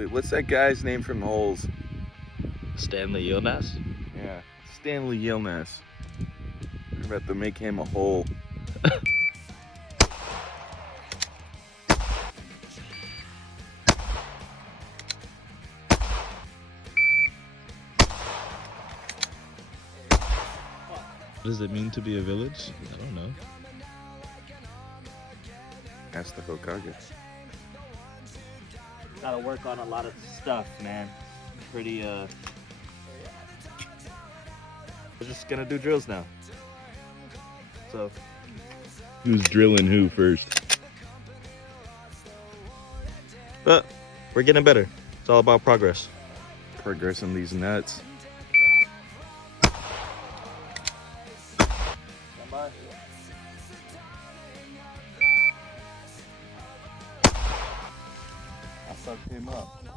Wait, what's that guy's name from Holes? Stanley Yilmaz? Yeah, Stanley Yilmaz. We're about to make him a hole. What does it mean to be a village? I don't know. Ask the Hokage. Gotta work on a lot of stuff, man. Pretty, We're just gonna do drills now. So, Who's drilling who first? but we're getting better. It's all about progress. Progressing these nuts. I fucked him up.